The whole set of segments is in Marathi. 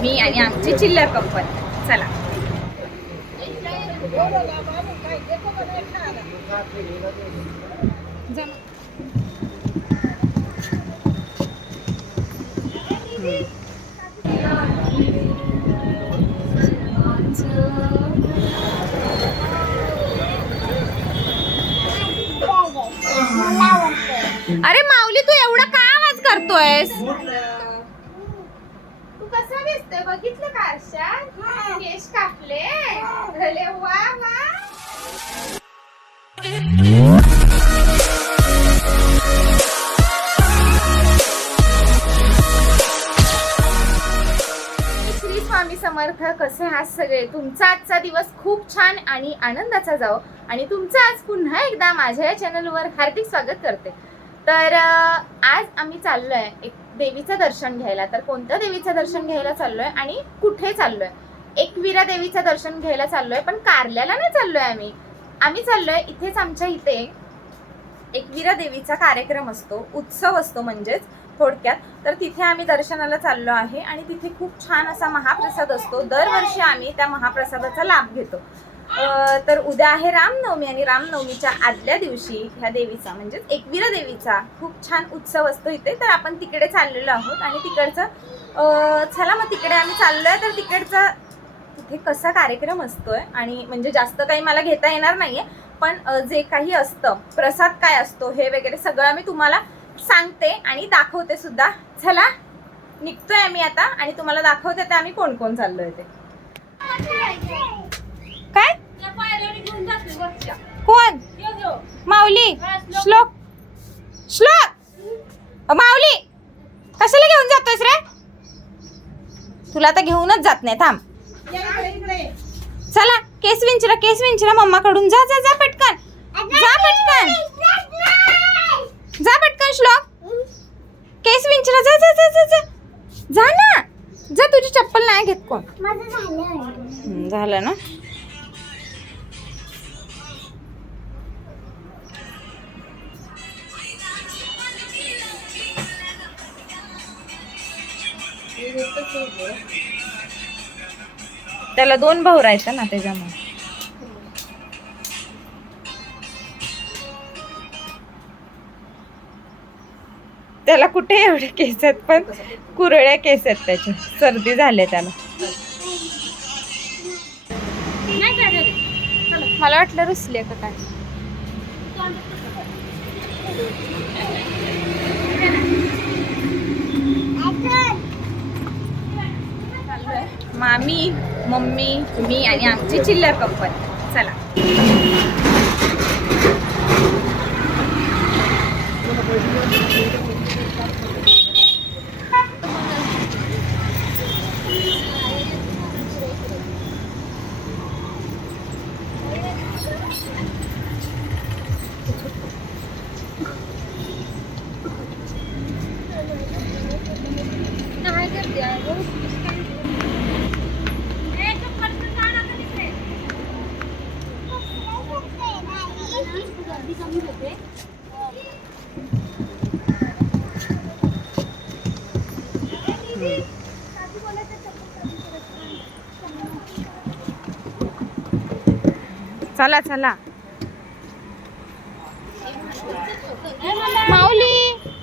मी आणि आमची चिल्लर कंपनी. चला. अरे माऊली, तू एवढा का आवाज करतोयस? तू कसा दिसतोय बघितलं का आरशात? केश कापले भले. वा वा. श्री स्वामी समर्थ. कसे आहात सगळे? तुमचा आजचा दिवस खूप छान आणि आनंदाचा जावो आणि तुमचं आज पुन्हा एकदा माझ्या या चॅनलवर हार्दिक स्वागत करते. तर आज आम्ही चाललोय एक देवीचं दर्शन घ्यायला. तर कोणत्या देवीचं दर्शन घ्यायला चाललोय आणि कुठे चाललोय? एकविरा देवीचं दर्शन घ्यायला चाललोय, पण कारल्याला नाही चाललोय. आम्ही चाललोय इथेच, आमच्या इथे एकविरा देवीचा कार्यक्रम असतो, उत्सव असतो म्हणजेच थोडक्यात. तर तिथे आम्ही दर्शनाला चाललो आहे आणि तिथे खूप छान असा महाप्रसाद असतो. दरवर्षी आम्ही त्या महाप्रसादाचा लाभ घेतो. तर उद्या आहे रामनवमी आणि रामनवमीच्या आदल्या दिवशी ह्या देवीचा म्हणजेच एकविरा देवीचा खूप छान उत्सव असतो इथे. तर आपण तिकडे चाललेलो आहोत आणि तिकडचं चला मग तिकडे आम्ही चाललोय. तर तिकडचा तिथे कसा कार्यक्रम असतोय आणि म्हणजे जास्त काही मला घेता येणार नाहीये, पण जे काही असतं प्रसाद काय असतो हे वगैरे सगळं मी तुम्हाला सांगते आणि दाखवते सुद्धा. चला निघतोय आम्ही आता आणि तुम्हाला दाखवते ते आम्ही कोण कोण चाललोय ते. काय कोण? माऊली. श्लोक. श्लोक माऊली कशाला घेऊन जातोयस रे? तुला तर घेऊनच जात नाही. थांब. चला केस विंचरा मम्मा कडून. जा जा जा पटकन. जा पटकन. जा पटकन श्लोक. केस विंचरा. जा जा जा जा जा जा ना. जा. तुझी चप्पल नाही घेत कोण? झालं ना. त्याला 2 भाऊ राहायचं ना त्याच्यामुळे. त्याला कुठे एवढे केस आहेत, पण कुरळ्या केस आहेत त्याचे. सर्दी झाले त्याला. मला वाटलं रुसले का काय. मामी, मम्मी, मी आणि आमची चिल्लर कंपनी. चला. चला चला.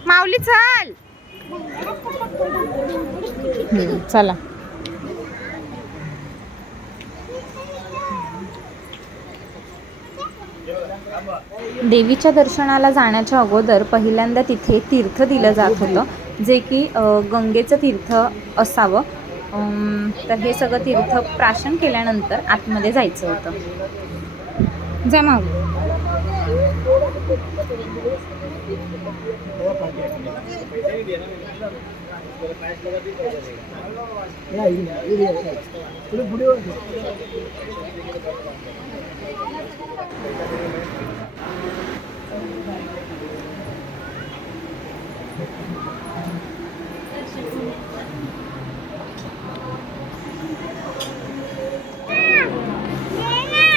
माऊली चल. चला. देवीच्या दर्शनाला जाण्याच्या अगोदर पहिल्यांदा तिथे तीर्थ दिलं जात होतं, जे की गंगेचं तीर्थ असावं. तर हे सगळं तीर्थ प्राशन केल्यानंतर आतमध्ये जायचं होतं. जमा.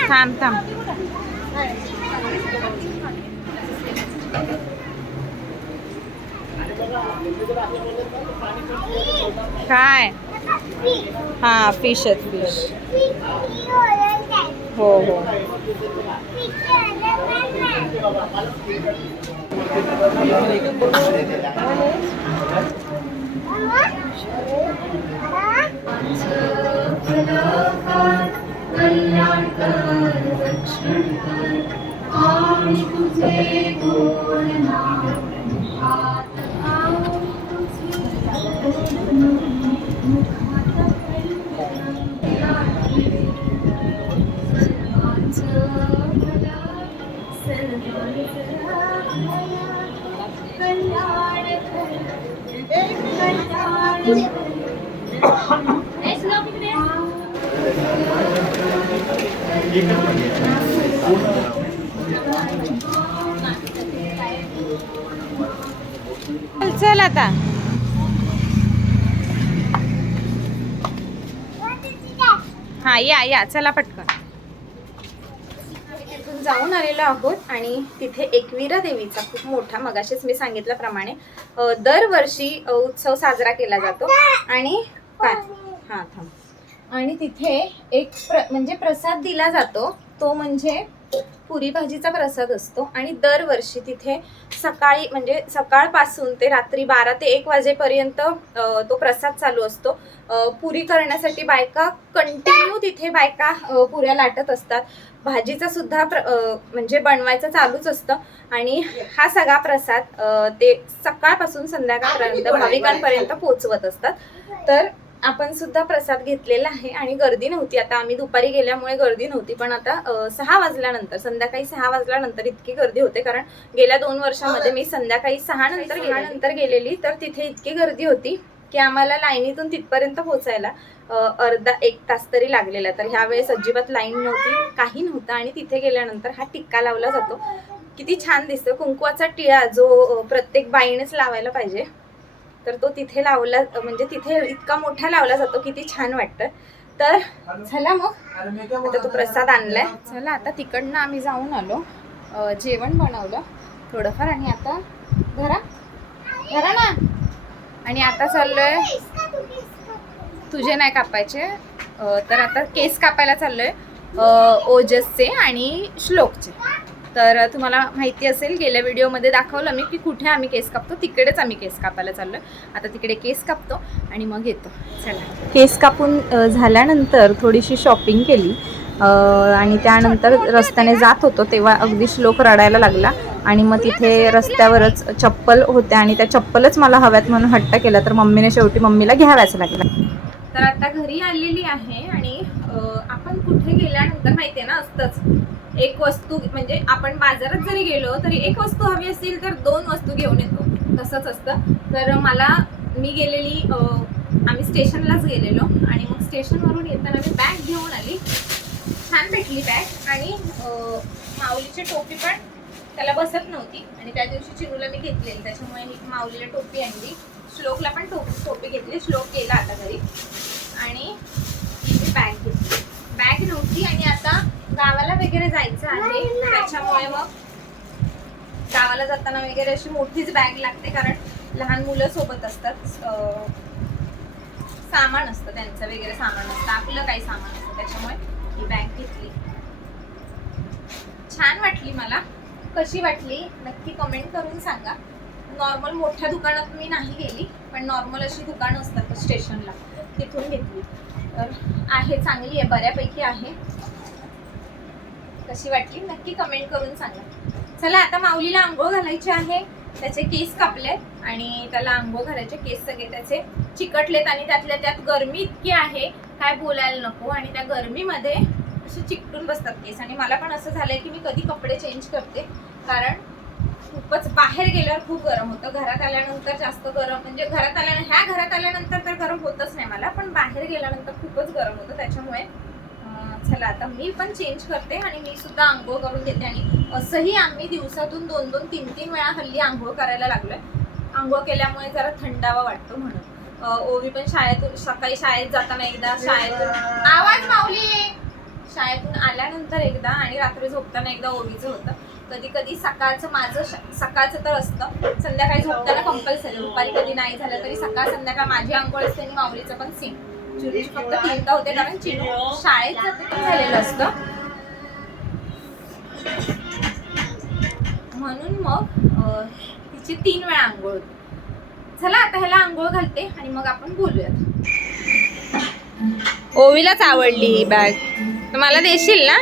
थांब थांब. काय हा फिश आहेत फिश. हो हो. चल आता. हा या चला पटकन. तिथून जाऊन आलेलो आहोत आणि तिथे एकविरा देवीचा खूप मोठा, मगाशीच मी सांगितल्याप्रमाणे दरवर्षी उत्सव साजरा केला जातो. आणि काय हा थांब. आणि तिथे एक म्हणजे प्रसाद दिला जातो, तो म्हणजे पुरी भाजीचा प्रसाद असतो. आणि दरवर्षी तिथे सकाळी म्हणजे सकाळपासून ते रात्री 12 ते 1 वाजेपर्यंत तो प्रसाद चालू असतो. पुरी करण्यासाठी बायका कंटिन्यू तिथे बायका पुऱ्या लाटत असतात. भाजीचा सुद्धा म्हणजे बनवायचं चालूच असतं. आणि हा सगळा प्रसाद ते सकाळपासून संध्याकाळपर्यंत भाविकांपर्यंत पोहोचवत असतात. तर आपण सुद्धा प्रसाद घेतलेला आहे आणि गर्दी नव्हती. आता आम्ही दुपारी गेल्यामुळे गर्दी नव्हती, पण आता 6 वाजल्यानंतर, संध्याकाळी 6 वाजल्यानंतर इतकी गर्दी होते. कारण गेल्या 2 वर्षामध्ये मी संध्याकाळी 6 नंतर गेलेली, तर तिथे इतकी गर्दी होती की आम्हाला लाईनीतून तिथपर्यंत पोहोचायला अर्धा 1 तास तरी लागलेला. तर ह्या वेळेस अजिबात लाईन नव्हती, काही नव्हतं. आणि तिथे गेल्यानंतर हा टिक्का लावला जातो. किती छान दिसतो. कुंकवाचा टिळा जो प्रत्येक बाईनेच लावायला पाहिजे, तर तो तिथे लावला, म्हणजे तिथे इतका मोठा लावला जातो, किती छान वाटतं. तर चला मग, आता तो प्रसाद आणलाय. चला आता तिकडनं आम्ही जाऊन आलो, जेवण बनवलं थोडंफार आणि आता घरा ना. आणि आता चाललोय, तुझे नाही कापायचे, तर आता केस कापायला चाललोय ओजसचे आणि श्लोकचे. तर तुम्हाला माहिती असेल, गेल्या व्हिडिओमध्ये दाखवलं मी की कुठे आम्ही केस कापतो, तिकडेच आम्ही केस कापायला चाललोय. आता तिकडे केस कापतो आणि मग येतो. चला. केस कापून झाल्यानंतर थोडीशी शॉपिंग केली आणि त्यानंतर रस्त्याने जात होतो तेव्हा अगदी श्लोक रडायला लागला. आणि मग तिथे रस्त्यावरच चप्पल होत्या आणि त्या चप्पलच मला हव्यात म्हणून हट्ट केला. तर मम्मीने शेवटी मम्मीला घ्याव्याच लागला. तर आता घरी आलेली आहे आणि आपण कुठे गेल्यानंतर माहितीये ना, असतंच एक वस्तू, म्हणजे आपण बाजारात जरी गेलो तरी एक वस्तू हवी असेल तर 2 वस्तू घेऊन येतो, तसंच असतं. तर मी गेलेली, आम्ही स्टेशनलाच गेलेलो आणि मग स्टेशनवरून येताना मी बॅग घेऊन आली. छान भेटली बॅग. आणि माऊलीची टोपी पण त्याला बसत नव्हती आणि त्या दिवशी चिनूला मी घेतलेली, त्याच्यामुळे मी माऊलीला टोपी आणली. श्लोकला पण टोपी घेतली. श्लोक गेला आता घरी आणि मी बॅग घेतली. बॅग नव्हती आणि आता गावाला वगैरे जायचं आहे, त्याच्यामुळे मग गावाला जाताना वगैरे अशी मोठीच बॅग लागते, कारण लहान मुलं सोबत असतात, सामान असतं त्यांचं वगैरे, सामान असतं, आपलं काही सामान असतं, त्याच्यामुळे ही बॅग घेतली. छान वाटली मला. कशी वाटली नक्की कमेंट करून सांगा. नॉर्मल मोठ्या दुकानात मी नाही गेली, पण नॉर्मल अशी दुकानं असतात स्टेशनला, तिथून घेतली. तर आहे, चांगली आहे, बऱ्यापैकी आहे. कशी वाटली नक्की कमेंट करून सांगा. चला आता माऊलीला आंघोळ घालायची आहे. त्याचे केस कापलेत आणि त्याला आंघोळ घालायचे. केस सगळे त्याचे चिकटलेत आणि त्यातल्या त्यात गरमी इतकी आहे काय बोलायला नको. आणि त्या गरमीमध्ये असे चिकटून बसतात केस. आणि मला पण असं झालंय की मी कधी कपडे चेंज करते, कारण खूपच बाहेर गेल्यावर खूप गरम होतं. घरात आल्यानंतर जास्त गरम, म्हणजे ह्या घरात आल्यानंतर तर गरम होतच नाही मला, पण बाहेर गेल्यानंतर खूपच गरम होतं. त्याच्यामुळे चला आता मी पण चेंज करते आणि मी सुद्धा आंघोळ करून घेते. आणि असंही आम्ही दिवसातून 2-2, 3-3 वेळा हल्ली आंघोळ करायला लागलोय. आंघोळ केल्यामुळे जरा थंडावा वाटतो म्हणून. ओवी पण सकाळी शाळेत जाताना एकदा, आवाज माऊली, शाळेतून आल्यानंतर एकदा आणि रात्री झोपताना एकदा ओवीचं होतं. कधी कधी माझं सकाळचं तर असतं, संध्याकाळी झोपताना कंपल्सरी. दुपारी कधी नाही झालं तरी सकाळ संध्याकाळ माझी आंघोळ असते आणि माऊलीचं पण सेम. चिनूचे फक्त 3 का होते कारण चिनू शाळेत जाते ते झालेलं असतं, म्हणून मग तिची 3 वेळा आंघोळ होती. चला आता ह्याला आंघोळ घालते आणि मग आपण बोलूयात. ओवीलाच आवडली ही बॅग, तर मला देशील ना?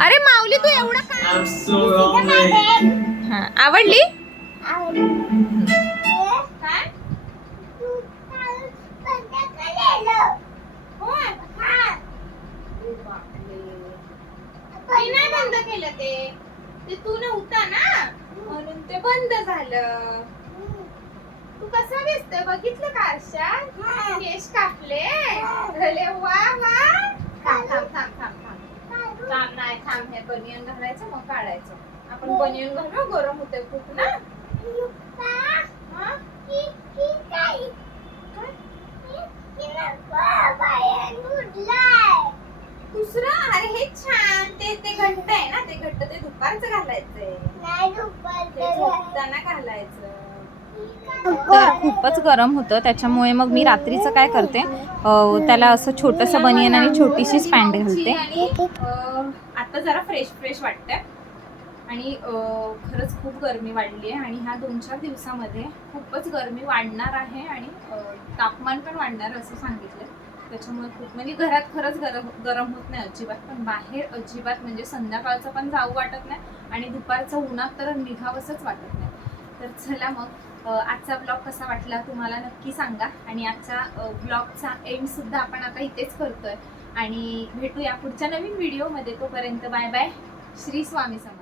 अरे माऊली तू एवढा I'm so lonely. हा आवडली? काय मी नाही बंद केलं ते तू नव्हता ना म्हणून ते बंद झालं. तू कसा दिसतोय बघितलं का आरशात? केश कापले भले वा वा. थांब थांब थांब थांब थांब थांब नाही थांब, हे बनियन घालायचं मग काढायचं. आपण बनियन घालू, गरम होते खूप ना. हा? दुसरं अरे हे छान, ते घट्ट आहे ना, ते घट्ट ते दुपारचं घालायचंय, ते झोपताना घालायचं. तर खूपच गरम होतं, त्याच्यामुळे मग मी रात्रीचं काय करते, त्याला असं छोटंसं बनियन आणि छोटीशीच पॅन्ट घालते. आणि आता जरा फ्रेश वाटतंय आणि खरंच खूप गरमी वाढली आहे आणि ह्या 2-4 दिवसामध्ये खूपच गरमी वाढणार आहे आणि तापमान पण वाढणार असं सांगितलं. त्याच्यामुळे खूप म्हणजे घरात खरंच गरम होत नाही अजिबात, पण बाहेर अजिबात म्हणजे संध्याकाळचं पण जाऊ वाटत नाही आणि दुपारचं उन्हात तर निघावंसंच वाटत नाही. तर चला मग आजचा ब्लॉग कसा वाटला तुम्हाला नक्की सांगा आणि आजचा ब्लॉगचा एंड सुद्धा आपण आता इथेच करतोय आणि भेटूया पुढच्या नवीन व्हिडिओमध्ये. तोपर्यंत बाय बाय. श्री स्वामी समर्थ.